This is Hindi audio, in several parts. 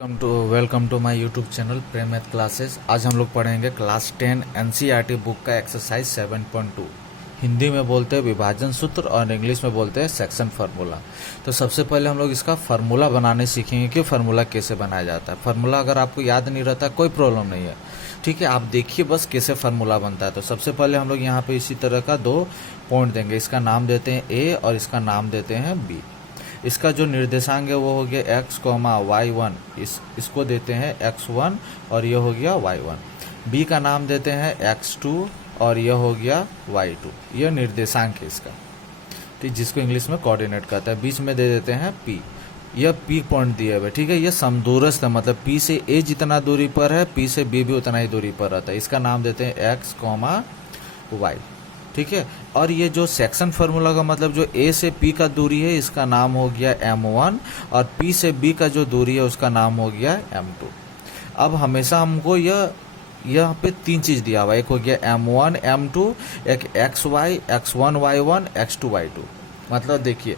Welcome to my YouTube channel Prem math classes. आज हम लोग पढ़ेंगे क्लास 10 एनसीईआरटी बुक का एक्सरसाइज 7.2। हिंदी में बोलते हैं विभाजन सूत्र और इंग्लिश में बोलते हैं सेक्शन फार्मूला। तो सबसे पहले हम लोग इसका फार्मूला बनाने सीखेंगे कि फार्मूला कैसे बनाया जाता है। फार्मूला अगर आपको याद नहीं रहता कोई प्रॉब्लम नहीं है, ठीक है, आप देखिए बस कैसे फार्मूला बनता है। तो सबसे पहले हम लोग यहाँ पे इसी तरह का दो पॉइंट देंगे, इसका नाम देते हैं ए और इसका नाम देते हैं बी। इसका जो निर्देशांक है वो हो गया x, y1, इसको देते हैं x1 और ये हो गया y1। b का नाम देते हैं x2 और ये हो गया y2। ये निर्देशांक है इसका, ठीक, जिसको इंग्लिश में कोऑर्डिनेट कहता है। बीच में दे देते हैं p, यह p पॉइंट दिए हुए, ठीक है। ये समदूरस्थ है, मतलब p से a जितना दूरी पर है p से b भी उतना ही दूरी पर रहता है। इसका नाम देते हैं x, y, ठीक है। और ये जो सेक्शन फार्मूला का मतलब जो a से p का दूरी है इसका नाम हो गया m1 और p से b का जो दूरी है उसका नाम हो गया m2। अब हमेशा हमको यहाँ पे तीन चीज़ दिया हुआ है, एक हो गया m1 m2, एक xy, x1 y1, x2 y2। मतलब देखिए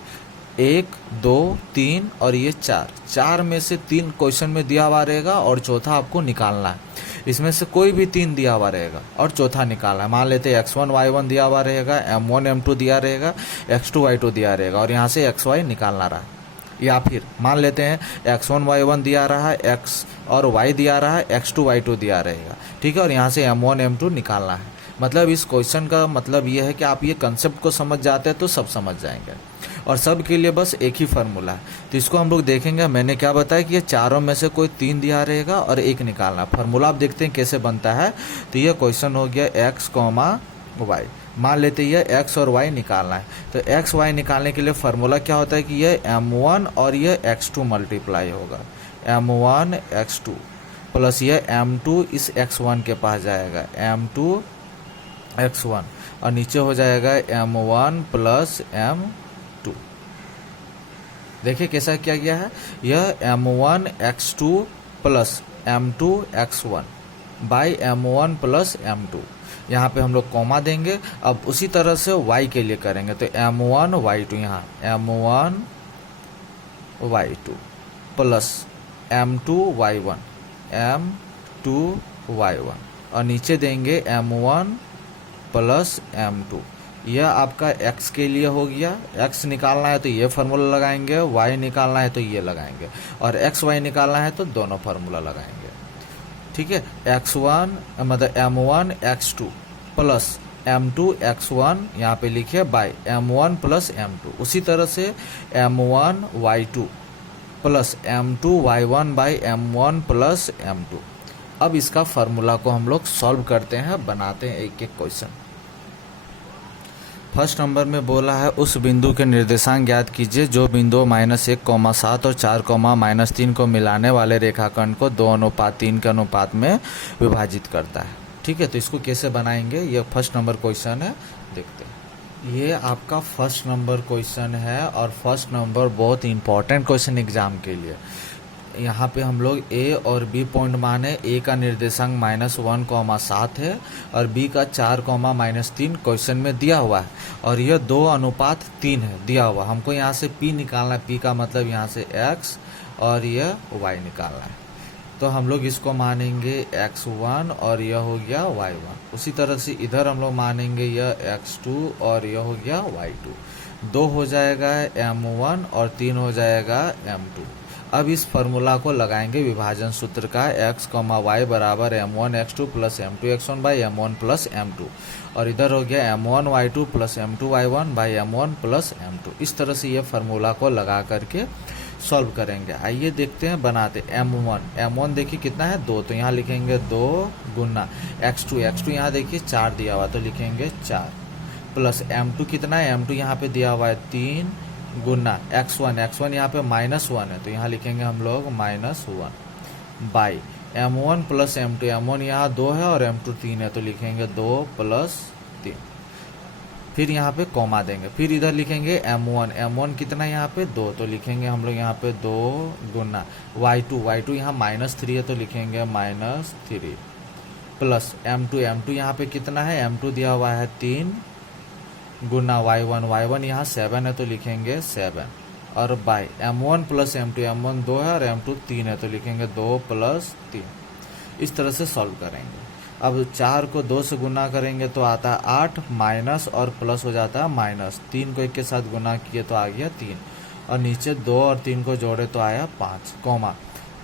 1 2 3 और ये चार में से 3 क्वेश्चन में दिया हुआ रहेगा और चौथा आपको निकालना है। इसमें से कोई भी 3 दिया हुआ रहेगा और चौथा निकालना है। मान लेते हैं x1 y1 दिया हुआ रहेगा, m1 m2 दिया रहेगा, x2 y2 दिया रहेगा और यहाँ से xy निकालना रहा। या फिर मान लेते हैं x1 y1 दिया रहा है, x और y दिया रहा है, x2 y2 दिया रहेगा, ठीक है, और यहाँ से m1 m2 निकालना है। मतलब इस क्वेश्चन का मतलब ये है कि आप ये कंसेप्ट को समझ जाते हैं तो सब समझ जाएंगे और सब के लिए बस एक ही फार्मूला है। तो इसको हम लोग देखेंगे। मैंने क्या बताया कि ये चारों में से कोई 3 दिया रहेगा और एक निकालना। फार्मूला आप देखते हैं कैसे बनता है। तो ये क्वेश्चन हो गया x, y। मान लेते हैं ये x और y निकालना है। तो x y निकालने के लिए फार्मूला क्या होता है कि ये m1 और ये x2 मल्टीप्लाई होगा, m1 x2 प्लस ये m2 इस x1 के पास जाएगा, m2 x1 और नीचे हो जाएगा m1 प्लस m2। देखिए कैसा क्या गया है, यह m1 x2 plus m2 x1 by m1 plus m2। यहाँ पे हम लोग कॉमा देंगे। अब उसी तरह से y के लिए करेंगे तो m1 y2, यहाँ m1 y2 plus m2 y1 m2 y1 और नीचे देंगे m1 प्लस m2। यह आपका x के लिए हो गया। x निकालना है तो ये फार्मूला लगाएंगे, y निकालना है तो ये लगाएंगे और x y निकालना है तो दोनों फार्मूला लगाएंगे, ठीक है। x1 मतलब m1 x2 plus m2 x1 यहाँ पे लिखिए बाय m1 प्लस m2। उसी तरह से m1 y2 plus m2 y1 by m1 plus m2। अब इसका फार्मूला को हम लोग सॉल्व करते हैं, बनाते हैं एक एक क्वेश्चन। फर्स्ट नंबर में बोला है उस बिंदु के निर्देशांक ज्ञात कीजिए जो बिंदु -1,7 और 4, -3 को मिलाने वाले रेखाखंड को 2:3 के अनुपात में विभाजित करता है, ठीक है। तो इसको कैसे बनाएंगे, ये फर्स्ट नंबर क्वेश्चन है, देखते हैं। ये आपका फर्स्ट नंबर क्वेश्चन है और फर्स्ट नंबर बहुत इंपॉर्टेंट क्वेश्चन एग्जाम के लिए। यहाँ पे हम लोग a और b पॉइंट माने। a का निर्देशांक -1,7 है और b का 4, -3 क्वेश्चन में दिया हुआ है और यह 2:3 है दिया हुआ। हमको यहाँ से p निकालना है, p का मतलब यहाँ से x और यह y निकालना है। तो हम लोग इसको मानेंगे x1 और यह हो गया y1। उसी तरह से इधर हम लोग मानेंगे यह x2 और यह हो गया y2। 2 हो जाएगा m1 और 3 हो जाएगा m2। अब इस फार्मूला को लगाएंगे विभाजन सूत्र का, x, y बराबर m1 x2 plus m2 x1 by m1 plus m2 और इधर हो गया m1 y2 plus m2 y1 by m1 plus m2। इस तरह से ये फार्मूला को लगा करके सॉल्व करेंगे। आइए देखते हैं बनाते। m1 देखिए कितना है 2, तो यहाँ लिखेंगे 2 गुना x2 यहाँ देखिए 4 दिया हुआ तो लिखेंगे 4 प्लस m2 कितना है, m2 यहाँ पे दिया हुआ है 3 गुना x1 यहाँ पे -1 है तो यहाँ लिखेंगे हम लोग -1 बाई m1 प्लस m2 यहाँ 2 है और m2 3 है तो लिखेंगे 2 प्लस 3। फिर यहाँ पे कॉमा देंगे, फिर इधर लिखेंगे m1 कितना है यहाँ पे 2 तो लिखेंगे हम लोग यहाँ पे 2 गुना y2 यहाँ -3 है तो लिखेंगे -3 प्लस m2 यहाँ पे कितना है, m2 दिया हुआ है 3 गुना y1 यहाँ 7 है तो लिखेंगे 7 और by m1 plus m2, m1 2 है और m2 3 है, तो लिखेंगे 2 प्लस 3। इस तरह से सॉल्व करेंगे। अब 4 को 2 से गुना करेंगे तो आता है 8, माइनस और प्लस हो जाता है माइनस, 3 को 1 के साथ गुना किए तो आ गया 3, और नीचे 2 और 3 को जोड़े तो आया 5, कॉमा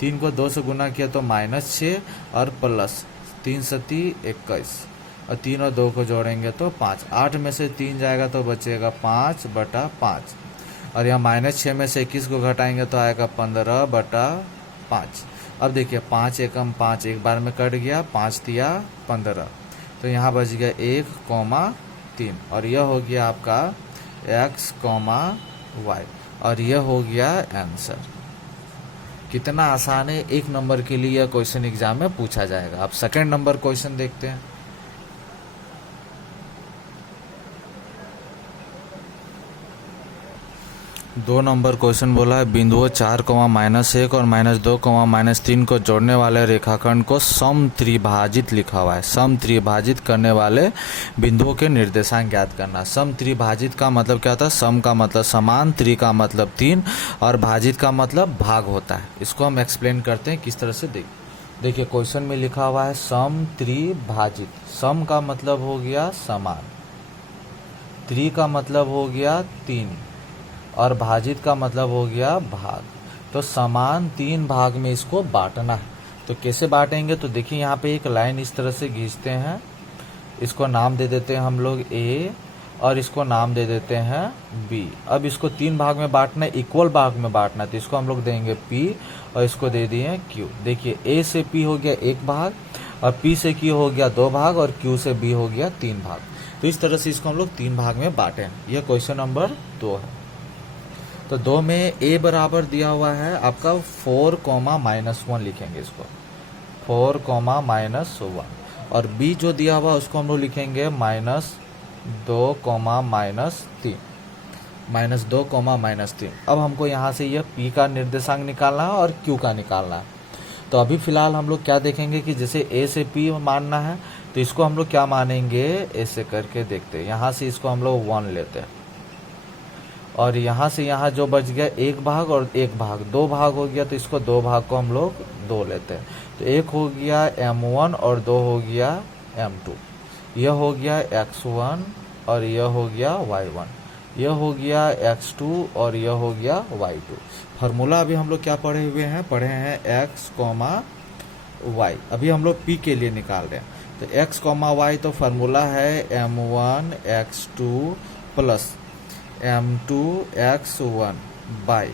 3 को 2 से गुना किया तो -6 और प्लस 3 से 21, और 3 और 2 को जोड़ेंगे तो 5, 8 में से 3 जाएगा तो बचेगा 5/5, और यहाँ -6 में से 21 को घटाएंगे तो आएगा 15/5। अब देखिए 5 एकम 5 एक बार में कट गया, 5 तिया 15, तो यहाँ बच गया 1,3, और यह हो गया आपका x, y, और यह हो गया आंसर। कितना आसान है, 1 नंबर के लिए यह क्वेश्चन एग्जाम में पूछा जाएगा। अब सेकंड नंबर क्वेश्चन देखते हैं। 2 नंबर क्वेश्चन बोला है बिंदुओं 4, -1 और -2, -3 को जोड़ने वाले रेखाखंड को सम त्रिभाजित लिखा हुआ है। सम त्रिभाजित करने वाले बिंदुओं के निर्देशांक ज्ञात करना। सम त्रिभाजित का मतलब क्या होता है? सम का मतलब समान, त्रि का मतलब 3 और भाजित का मतलब भाग होता है। इसको हम एक्सप्लेन करते हैं किस तरह से। देखिए क्वेश्चन में लिखा हुआ है सम त्रिभाजित। सम का मतलब हो गया समान, त्रि का मतलब हो गया 3 और भाजित का मतलब हो गया भाग। तो समान 3 भाग में इसको बांटना है। तो कैसे बांटेंगे? तो देखिए यहाँ पे एक लाइन इस तरह से खींचते हैं, इसको नाम दे देते हैं हम लोग A और इसको नाम दे देते हैं B। अब इसको 3 भाग में बांटना है, इक्वल भाग में बांटना है, तो इसको हम लोग देंगे P और इसको दे दिए Q। देखिए A से P हो गया 1 भाग और P से Q हो गया 2 भाग और Q से B हो गया 3 भाग। तो इस तरह से इसको हम लोग 3 भाग में बांटे। यह क्वेश्चन नंबर 2 है। तो 2 में A बराबर दिया हुआ है आपका 4,-1 लिखेंगे इसको, 4,-1, और B जो दिया हुआ उसको हम लोग लिखेंगे -2,-3, -2,-3। अब हमको यहाँ से यह P का निर्देशांक निकालना है और Q का निकालना है। तो अभी फिलहाल हम लोग क्या देखेंगे कि जैसे A से P मानना है तो इसको हम लोग क्या मानेंगे, ऐसे करके देखते हैं। यहाँ से इसको हम लोग 1 लेते हैं और यहाँ से यहाँ जो बच गया 1 भाग और 1 भाग, 2 भाग हो गया, तो इसको 2 भाग को हम लोग 2 लेते हैं। तो 1 हो गया M1 और 2 हो गया M2। यह हो गया X1 और यह हो गया Y1, यह हो गया X2 और यह हो गया Y2। फार्मूला अभी हम लोग क्या पढ़े हुए हैं? पढ़े हैं X, Y। अभी हम लोग P के लिए निकाल रहे हैं। तो X, Y, तो फार्मूला है M1 X2 plus M2 X1 by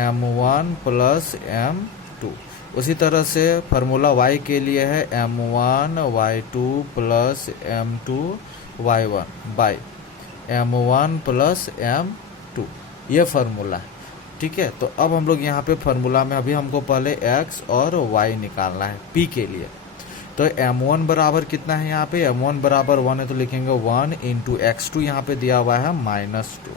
M1 plus M2। उसी तरह से फार्मूला Y के लिए है M1 Y2 plus M2 Y1 by M1 plus M2। ये फार्मूला है, ठीक है। तो अब हम लोग यहाँ पे फार्मूला में अभी हमको पहले X और Y निकालना है P के लिए। तो M1 बराबर कितना है? यहाँ पे M1 बराबर 1 है, तो लिखेंगे 1 इंटू X2 यहाँ पे दिया हुआ है -2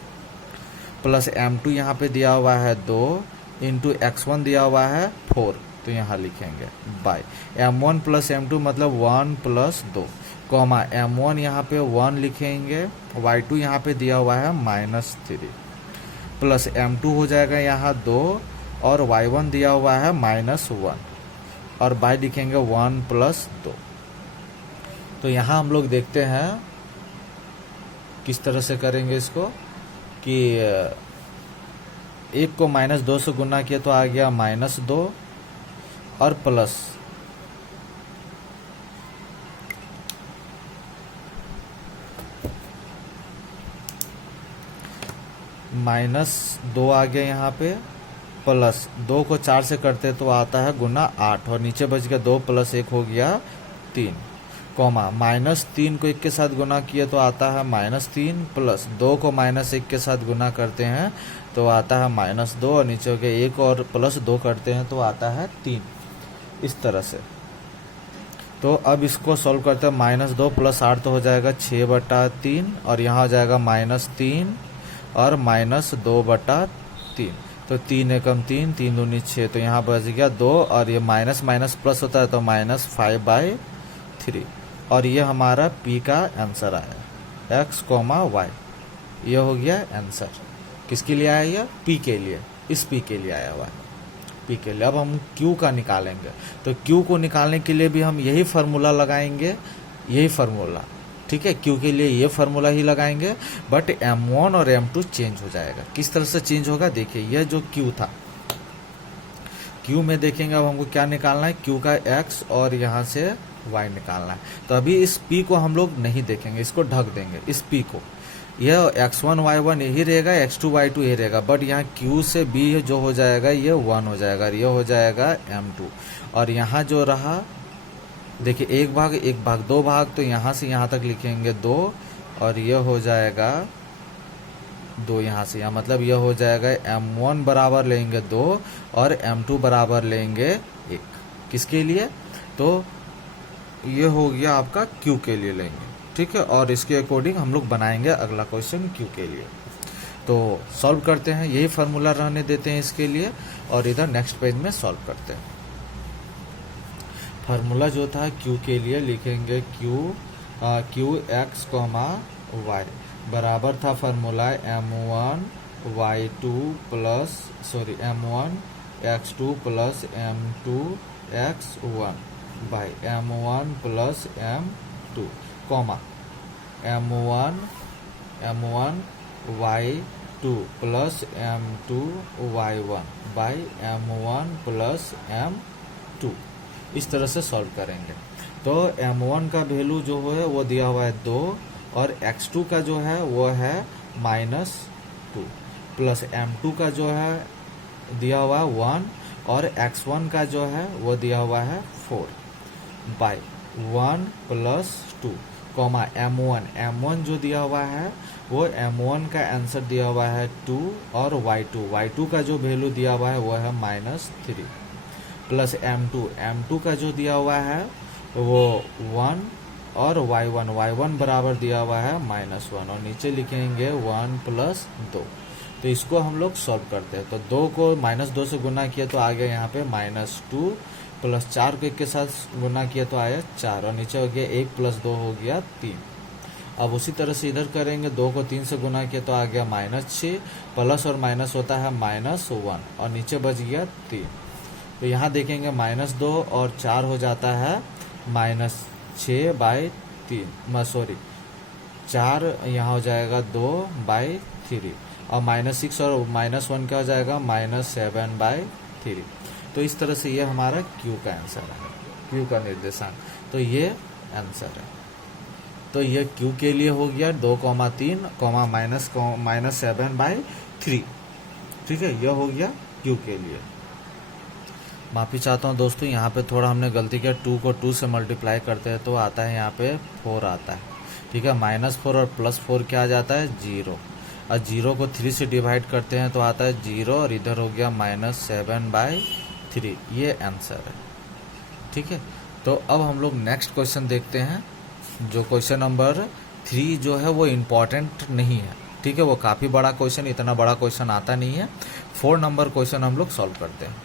प्लस M2 यहाँ पे दिया हुआ है 2 इंटू X1 दिया हुआ है 4, तो यहाँ लिखेंगे बाय M1 प्लस M2 मतलब 1 प्लस 2, कॉमा M1 यहाँ पे 1 लिखेंगे, Y2 यहाँ पे दिया हुआ है -3 प्लस M2 हो जाएगा यहाँ 2 और Y1 दिया हुआ है -1 और बाय लिखेंगे 1 प्लस 2। तो यहाँ हम लोग देखते हैं किस तरह से करेंगे इसको कि 1 को -2 से गुना किया तो आ गया -2 और प्लस -2 आ गया यहाँ पे, प्लस 2 को 4 से करते तो आता है गुना 8 और नीचे बच गया 2 प्लस 1 हो गया 3, कॉमा -3 को 1 के साथ गुना किए तो आता है -3 प्लस 2 को -1 के साथ गुना करते हैं तो आता है -2 और नीचे हो गया 1 और प्लस 2 करते हैं तो आता है 3, इस तरह से। तो अब इसको सॉल्व करते हैं। -2 प्लस 8 तो हो जाएगा 6/3 और यहाँ हो जाएगा -3 और -2/3, तो 3 एकम 3, 3 दूनी 6, तो यहाँ बच गया 2 और ये माइनस माइनस प्लस होता है तो -5/3 और ये हमारा P का आंसर आया X, Y। ये हो गया आंसर। किसके लिए आया यह? पी के लिए, इस पी के लिए आया हुआ है, पी के लिए। अब हम क्यू का निकालेंगे, तो क्यू को निकालने के लिए भी हम यही फार्मूला लगाएंगे, यही फार्मूला, ठीक है। क्यू के लिए ये फार्मूला ही लगाएंगे, बट M1 और M2 चेंज हो जाएगा। किस तरह से चेंज होगा? देखिए, यह जो क्यू था, क्यू में देखेंगे अब हमको क्या निकालना है, क्यू का एक्स और यहाँ से वाई निकालना है। तो अभी इस पी को हम लोग नहीं देखेंगे, इसको ढक देंगे, इस पी को। यह x1 y1 यही रहेगा, x2 y2 यही रहेगा, बट यहाँ q से b जो हो जाएगा ये 1 हो जाएगा, ये हो जाएगा M2। और यहाँ जो रहा, देखिए एक भाग दो भाग, तो यहाँ से यहाँ तक लिखेंगे 2, और यह हो जाएगा 2 यहाँ से यहाँ, मतलब यह हो जाएगा M1 बराबर लेंगे 2 और M2 बराबर लेंगे 1। किसके लिए? तो ये हो गया आपका Q के लिए लेंगे, ठीक है। और इसके अकॉर्डिंग हम लोग बनाएंगे अगला क्वेश्चन Q के लिए। तो सॉल्व करते हैं, यही फार्मूला रहने देते हैं इसके लिए, और इधर नेक्स्ट पेज में सॉल्व करते हैं। फार्मूला जो था Q के लिए लिखेंगे Q x, y बराबर था formula M1 x2 plus M2 x1 by M1 plus M2, comma M1 y2 plus M2 y1 by M1 plus M2। इस तरह से सॉल्व करेंगे। तो M1 का वैल्यू जो है वो दिया हुआ है 2, और x2 का जो है वो है -2, प्लस M2 का जो है दिया हुआ है 1, और x1 का जो है वो दिया हुआ है 4 बाई 1 प्लस 2, कॉमा M1 जो दिया हुआ है वो M1 का आंसर दिया हुआ है 2, और y2 का जो वैल्यू दिया हुआ है वो है -3, प्लस M2 का जो दिया हुआ है वो 1, और y1 बराबर दिया हुआ है -1, और नीचे लिखेंगे 1 प्लस 2। तो इसको हम लोग सॉल्व करते हैं। तो 2 को -2 से गुना किया तो आ गया यहाँ पे -2, प्लस 4 को 1 के साथ गुना किया तो आया 4, और नीचे हो गया 1 प्लस 2 हो गया 3। अब उसी तरह से इधर करेंगे, 2 को 3 से गुना किया तो आ गया -6, प्लस और माइनस होता है -1, और नीचे बच गया 3। तो यहाँ देखेंगे -2 और 4 हो जाता है -6 बाई 3, सॉरी 4 यहाँ हो जाएगा 2 बाई 3, और -6 और -1 क्या हो जाएगा -7 बाई 3। तो इस तरह से ये हमारा Q का आंसर है, Q का निर्देशांक। तो ये आंसर है। तो ये Q के लिए हो गया 2,3, -7 बाई 3, ठीक है। यह हो गया Q के लिए। माफ़ी चाहता हूँ दोस्तों, यहाँ पे थोड़ा हमने गलती किया, 2 को 2 से मल्टीप्लाई करते हैं तो आता है यहाँ पे 4 आता है, ठीक है। -4 और +4 क्या आ जाता है 0, और 0 को 3 से डिवाइड करते हैं तो आता है 0, और इधर हो गया -7 बाई 3। ये आंसर है, ठीक है। तो अब हम लोग नेक्स्ट क्वेश्चन देखते हैं, जो क्वेश्चन नंबर 3 जो है वो इम्पॉर्टेंट नहीं है, ठीक है। वो काफ़ी बड़ा क्वेश्चन, इतना बड़ा क्वेश्चन आता नहीं है। 4 नंबर क्वेश्चन हम लोग सॉल्व करते हैं।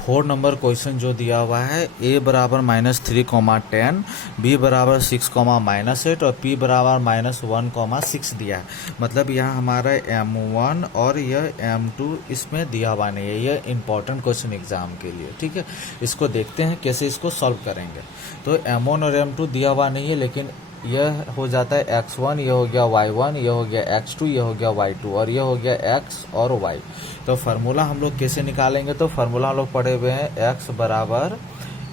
4 नंबर क्वेश्चन जो दिया हुआ है, a बराबर -3,10, b बराबर 6,-8 और p बराबर -1,6 दिया है। मतलब यहाँ हमारा M1 और यह M2 इसमें दिया हुआ नहीं है। यह इंपॉर्टेंट क्वेश्चन एग्जाम के लिए, ठीक है। इसको देखते हैं कैसे इसको सॉल्व करेंगे। तो M1 और M2 दिया हुआ नहीं है, लेकिन यह हो जाता है x1, यह हो गया y1, यह हो गया x2, यह हो गया y2, और यह हो गया x और y। तो फार्मूला हम लोग कैसे निकालेंगे? तो फार्मूला हम लोग पढ़े हुए हैं, x बराबर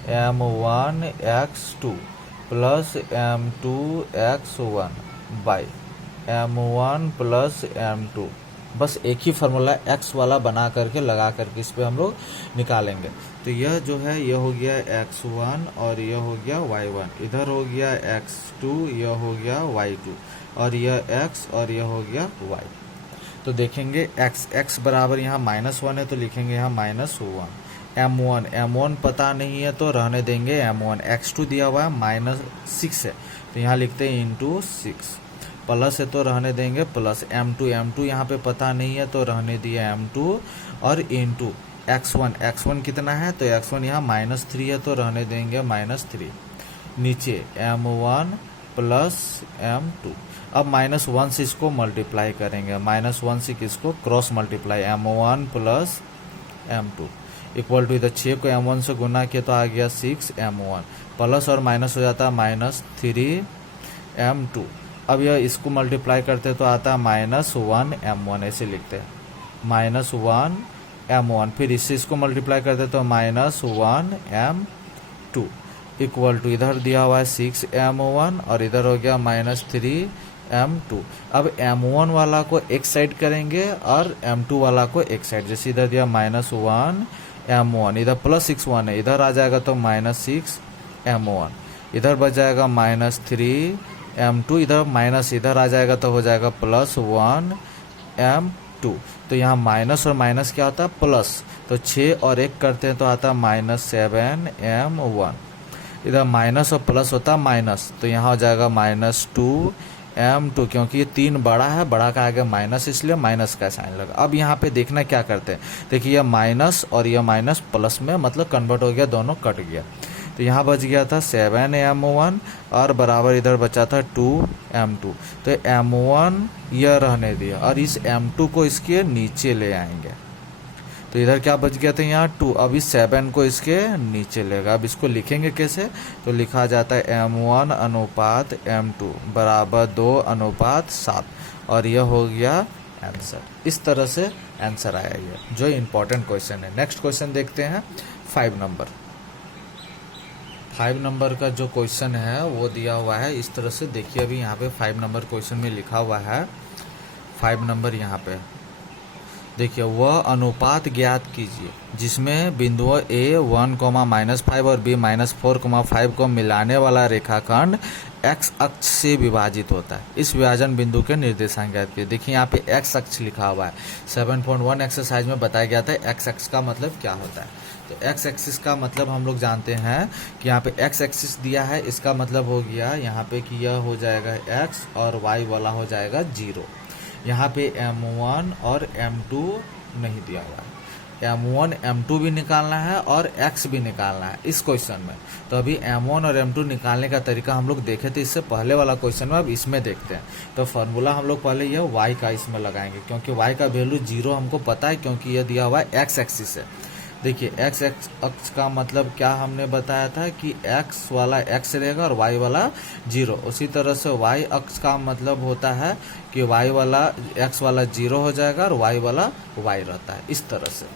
M1 x2 plus M2 x1 by M1 plus M2। बस एक ही फार्मूला x वाला बना करके लगा करके इस पे हम लोग निकालेंगे। तो यह जो है यह हो गया x1 और यह हो गया y1, इधर हो गया x2, यह हो गया y2, और यह x और यह हो गया y। तो देखेंगे x बराबर यहाँ -1 है तो लिखेंगे यहाँ -1। M1 पता नहीं है तो रहने देंगे M1। x2 दिया हुआ है -6 है तो यहाँ लिखते हैं ×6, प्लस है तो रहने देंगे प्लस। M2 यहाँ पे पता नहीं है तो रहने दिए M2, और इंटू x1 कितना है तो x1 यहाँ -3 है तो रहने देंगे -3। नीचे M1 प्लस m2। अब -1 से इसको मल्टीप्लाई करेंगे, -1 से किसको cross multiply, m1 plus m2 equal to, इधर 6 को m1 से गुना किया तो आ गया 6m1, प्लस और माइनस हो जाता है -3m2। अब यह इसको मल्टीप्लाई करते तो आता है -1m1, ऐसे लिखते हैं -1m1। फिर इससे इसको मल्टीप्लाई करते तो -1m2 इक्वल टू, इधर दिया हुआ है 6m1 और इधर हो गया -3m2। अब m1 वाला को एक साइड करेंगे और m2 वाला को एक साइड, जैसे इधर दिया -1m1, इधर +6 है, इधर आ जाएगा तो -6m1, इधर बच जाएगा -3m2, इधर माइनस इधर आ जाएगा तो हो जाएगा +1m2। तो यहाँ माइनस और माइनस क्या होता है प्लस, तो 6 और 1 करते हैं तो आता है -7m1, इधर माइनस और प्लस होता है माइनस, तो यहाँ हो जाएगा -2m2, क्योंकि ये 3 बड़ा है, बड़ा का आगे माइनस, इसलिए माइनस का साइन लगा। अब यहाँ पे देखना क्या करते हैं, देखिए ये माइनस और ये माइनस प्लस में मतलब कन्वर्ट हो गया, दोनों कट गया। तो यहाँ बच गया था 7m1 और बराबर इधर बचा था 2m2। तो m1 यह रहने दिया और इस m2 को इसके नीचे ले आएंगे, तो इधर क्या बच गया था यहाँ 2, अब इस 7 को इसके नीचे लेगा। अब इसको लिखेंगे कैसे, तो लिखा जाता है m1 अनुपात m2 बराबर 2:7 और यह हो गया आंसर। इस तरह से आंसर आया ये, जो इम्पोर्टेंट क्वेश्चन है। नेक्स्ट क्वेश्चन देखते हैं 5 नंबर। 5 नंबर का जो क्वेश्चन है वो दिया हुआ है इस तरह से, देखिए अभी यहाँ पे 5 नंबर क्वेश्चन में लिखा हुआ है 5 नंबर, यहाँ पे देखिए वह अनुपात ज्ञात कीजिए जिसमें बिंदुओं A 1,-5 और B -4,5 को मिलाने वाला रेखाखंड x अक्ष से विभाजित होता है। इस विभाजन बिंदु के निर्देशांक ज्ञात कीजिए। देखिए यहाँ पे x अक्ष लिखा हुआ है, 7.1 एक्सरसाइज में बताया गया था x अक्ष का मतलब क्या होता है। तो x एक्सिस का मतलब हम लोग जानते हैं कि यहाँ पे x एक्सिस दिया है, इसका मतलब हो गया यहाँ पे कि यह हो जाएगा x और y वाला हो जाएगा 0। यहाँ पे m1 और m2 नहीं दिया हुआ है, m1 m2 भी निकालना है और x भी निकालना है इस क्वेश्चन में। तो अभी m1 और m2 निकालने का तरीका हम लोग देखे थे इससे पहले वाला क्वेश्चन में, अब इसमें देखते हैं। तो फार्मूला हम लोग पहले यह y का इसमें लगाएंगे, क्योंकि y का वैल्यू 0 हमको पता है, क्योंकि यह दिया हुआ है x एक्सिस है। देखिए x अक्ष का मतलब क्या हमने बताया था कि x वाला x रहेगा और y वाला 0। उसी तरह से y अक्ष का मतलब होता है कि y वाला x वाला 0 हो जाएगा और y वाला y रहता है, इस तरह से।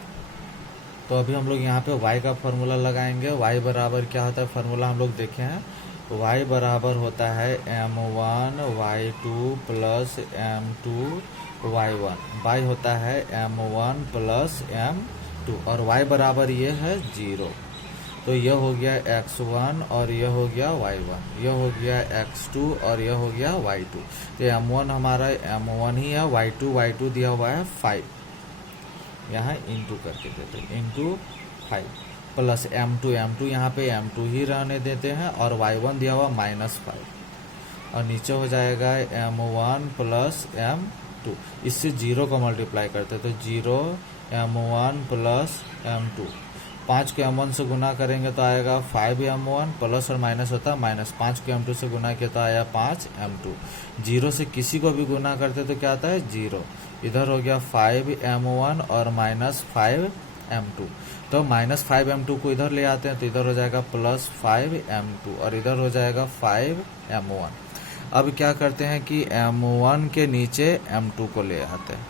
तो अभी हम लोग यहाँ पे y का फॉर्मूला लगाएंगे। y बराबर क्या होता है, फार्मूला हम लोग देखे हैं, y बराबर होता है m1 y2 plus m2 y1, y होता है m1 प्लस m2 और y बराबर ये है 0। तो यह हो गया x1 और यह हो गया y1, यह हो गया x2 और यह हो गया y2। तो m1 हमारा m1 ही है, y2 दिया हुआ है 5, यहाँ इंटू करके देते हैं, इंटू 5 प्लस m2 यहाँ पे m2 ही रहने देते हैं और y1 दिया हुआ -5 और नीचे हो जाएगा m1 प्लस m2। इससे 0 को मल्टीप्लाई करते हैं तो 0 m1 प्लस m2, 5 को m1 से गुना करेंगे तो आएगा 5m1, प्लस और माइनस होता है माइनस, 5 को m2 से गुना किया तो आया 5m2। 0 से किसी को भी गुना करते तो क्या आता है 0, इधर हो गया 5m1 और -5m2। तो -5m2 को इधर ले आते हैं तो इधर हो जाएगा +5m2 और इधर हो जाएगा 5m1। अब क्या करते हैं कि m1 के नीचे m2 को ले आते हैं,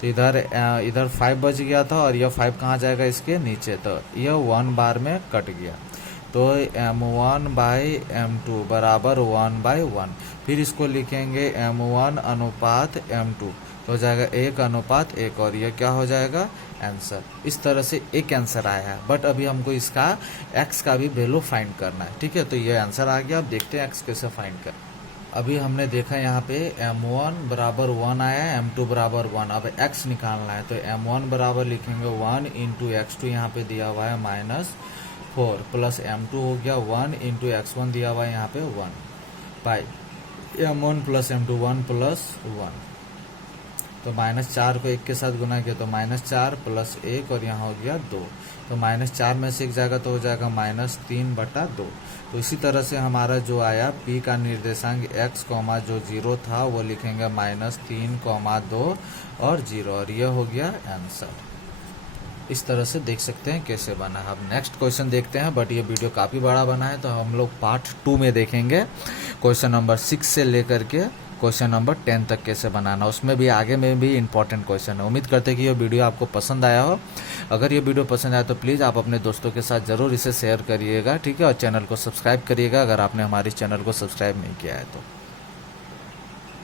तो इधर 5 बच गया था और यह 5 कहाँ जाएगा इसके नीचे, तो यह 1 बार में कट गया। तो m1/m2 बराबर 1/1। फिर इसको लिखेंगे m1 अनुपात m2, तो हो जाएगा 1:1 और यह क्या हो जाएगा आंसर। इस तरह से एक आंसर आया है, बट अभी हमको इसका x का भी वैल्यू फाइंड करना है, ठीक है। तो ये आंसर आ गया। अब देखते हैं x कैसे फाइंड कर। अभी हमने देखा यहाँ पे m1 बराबर 1 आया है, m2 बराबर 1। अब x निकालना है तो m1 बराबर लिखेंगे 1 इंटू x2, यहाँ पे दिया हुआ है -4 प्लस m2 हो गया 1 इंटू x1 दिया हुआ है यहाँ पे 1 by m1 plus m2 1 plus 1। तो -4 को 1 के साथ गुना किया तो -4 प्लस 1 और यहाँ हो गया 2। तो -4 में से एक जाएगा तो हो जाएगा -3/2। तो इसी तरह से हमारा जो आया p का निर्देशांक x, जो 0 था वो लिखेंगे -3, 2 और 0, और यह हो गया आंसर। इस तरह से देख सकते हैं कैसे बना है। अब नेक्स्ट क्वेश्चन देखते हैं, बट ये वीडियो काफ़ी बड़ा बना है तो हम लोग पार्ट 2 में देखेंगे क्वेश्चन नंबर 6 से लेकर के क्वेश्चन नंबर 10 तक कैसे बनाना। उसमें भी आगे में भी इंपॉर्टेंट क्वेश्चन है। उम्मीद करते हैं कि ये वीडियो आपको पसंद आया हो। अगर ये वीडियो पसंद आया तो प्लीज़ आप अपने दोस्तों के साथ ज़रूर इसे शेयर करिएगा, ठीक है, और चैनल को सब्सक्राइब करिएगा अगर आपने हमारे चैनल को सब्सक्राइब नहीं किया है तो।